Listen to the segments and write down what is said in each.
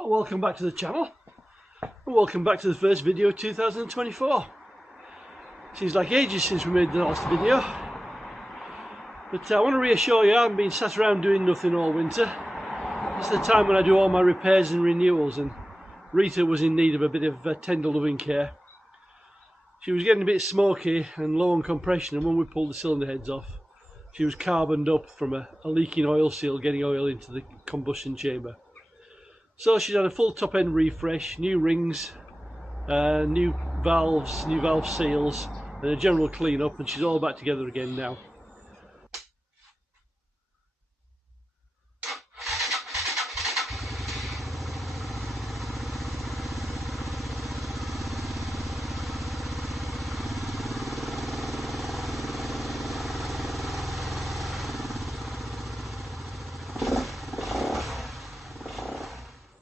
Well, welcome back to the channel, and welcome back to the first video of 2024. Seems like ages since we made the last video, but I want to reassure you I haven't been sat around doing nothing all winter. It's the time when I do all my repairs and renewals, and Rita was in need of a bit of tender loving care. She was getting a bit smoky and low on compression, and when we pulled the cylinder heads off, she was carboned up from a leaking oil seal getting oil into the combustion chamber. So she's had a full top end refresh, new rings, new valves, new valve seals, and a general clean up, and she's all back together again now.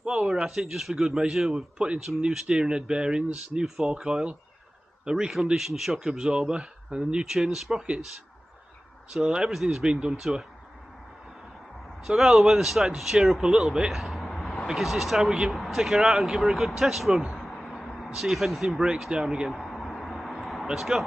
While we're at it, just for good measure, we've put in some new steering head bearings, new fork oil, a reconditioned shock absorber, and a new chain of sprockets. So everything's been done to her. So now the weather's starting to cheer up a little bit, I guess it's time we take her out and give her a good test run and see if anything breaks down again. Let's go.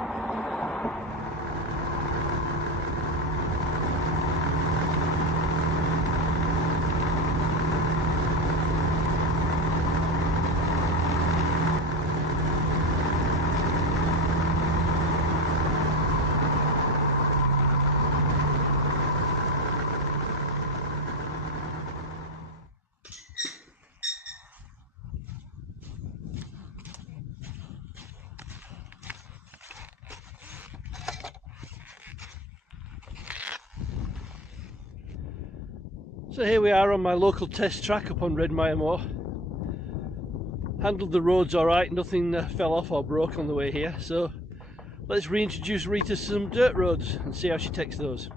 So here we are on my local test track up on Redmire Moor. Handled the roads alright, nothing fell off or broke on the way here, so let's reintroduce Rita to some dirt roads and see how she takes those.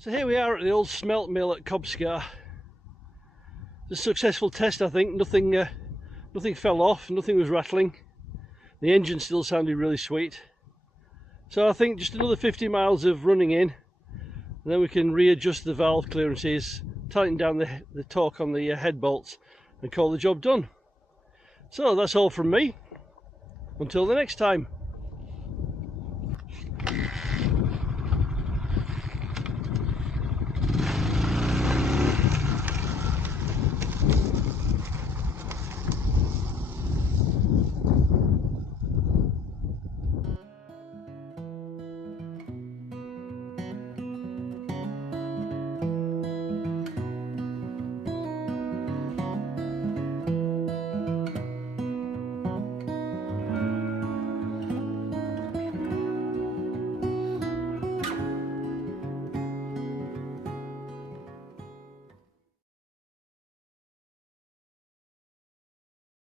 So here we are at the old smelt mill at Cobscar. It's a successful test, I think. Nothing fell off, nothing was rattling. The engine still sounded really sweet. So I think just another 50 miles of running in, and then we can readjust the valve clearances, tighten down the torque on the head bolts, and call the job done. So that's all from me. Until the next time.